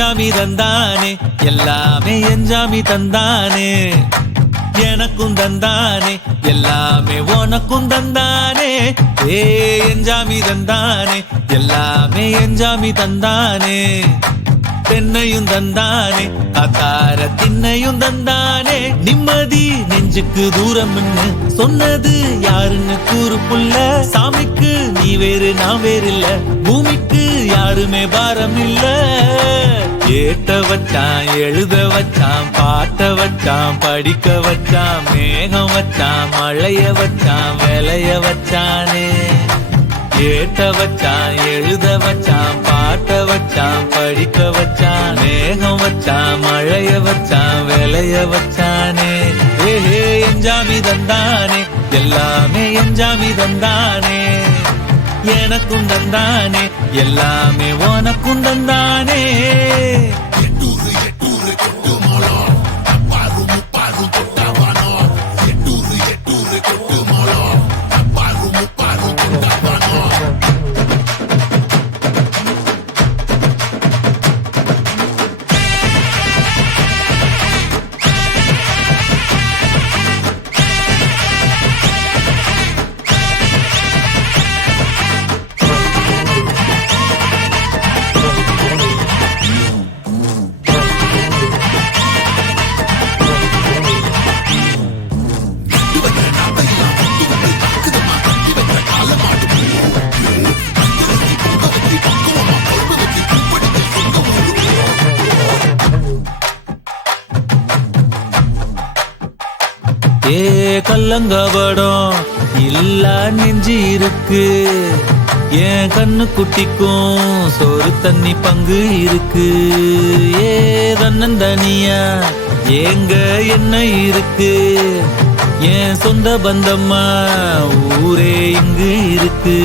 எஞ்சாமி தந்தானே எல்லாமே எஞ்சாமி தந்தானே எனக்கும் தந்தானே எல்லாமே உனக்கும் தந்தானே ஏ எஞ்சாமி தந்தானே எல்லாமே எஞ்சாமி தந்தானே தென்னையும் தந்தானே அத்தார திண்ணையும் தந்தானே நிம்மதி நெஞ்சுக்கு தூரம்னு சொன்னது யாருன்னு கூறு புள்ள சாமிக்கு நீ வேறு நான் வேறு இல்ல பூமிக்கு யாருமே பாரம் இல்ல ஏத்த வச்சான் எழுத வச்சான் பாட்ட வச்சான் படிக்க வச்சான் மேகம் வச்சான் மழைய வச்சான் விளைய வச்சானே ஏத்த வச்சான் எழுத வச்சான் பாட்ட வச்சான் படிக்க வச்சான் மேகம் வச்சான் மழைய வச்சான் விளைய வச்சானே ஏஹே எஞ்சாமி தந்தானே எல்லாமே எஞ்சாமி தந்தானே எனக்கும் தந்தானே எல்லாமே உனக்கும் தந்தானே ஏ கல்லங்கபடம் இல்ல நெஞ்சு இருக்கு என் கண்ணு குட்டிக்கும் சோறு தண்ணி பங்கு இருக்கு ஏ தன்னந்தனியா ஏங்க என்ன இருக்கு என் சொந்த பந்தம்மா ஊரே இங்கு இருக்கு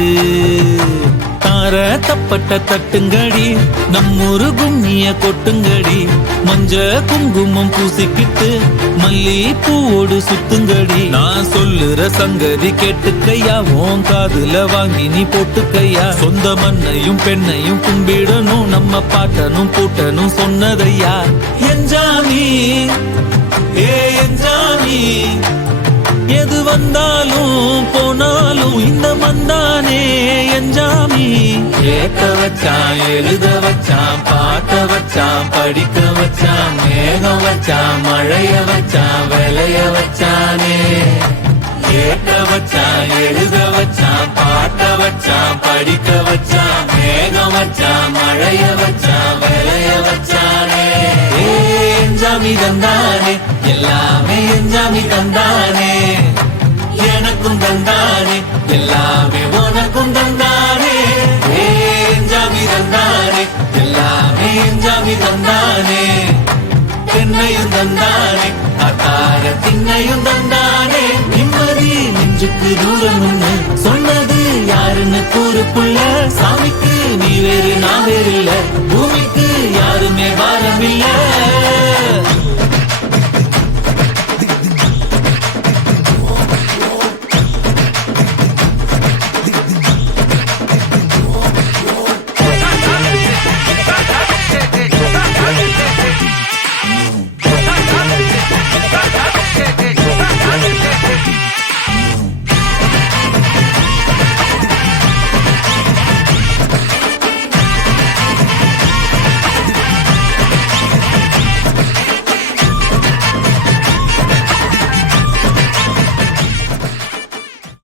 தார தப்பட்ட தட்டுங்கடி நம்மூரு கும்மிய கொட்டுங்கடி மஞ்ச குங்குமம் பூசிக்கிட்டு மல்லி பூவோடு சுத்துங்கடி நான் சொல்லுற சங்கதி கேட்டுக்கையா உன் காதுல வாங்கி நீ போட்டுக்கையா சொந்த மண்ணையும் பெண்ணையும் கும்பிடணும் நம்ம பாட்டனும் பூட்டனும் சொன்னதையா எஞ்சாமி ஏ எஞ்சாமி எது வந்தாலும் போனாலும் இந்த மந்தானே எஞ்சாமி ஏத்த வச்சான் எழுத வச்சான் பாட்ட வச்சான் படிக்க வச்சான் மேகம் வச்சான் மழைய வச்சான் விளைய வச்சானே ஏத்த வச்சான் எழுத வச்சான் பாட்ட வச்சான் படிக்க வச்சான் மேகம் வச்சான் மழைய வச்சான் விளைய வச்சானே எஞ்சாமி தந்தானே எல்லாமே எஞ்சாமி தந்தானே எனக்கும் தந்தானே எல்லாமே உனக்கும் தந்தானே எஞ்சாமி தந்தானே எல்லாமே எஞ்சாமி தந்தானே தென்னையும் தந்தானே அத்தார திண்ணையும் தந்தானே நிம்மதி நெஞ்சுக்கு தூரம் சொன்னது யாருன்னு கூறு புள்ள சாமிக்கு நீ வேறு நான் வேறு இல்ல பூமிக்கு யாருமே பாரம் இல்ல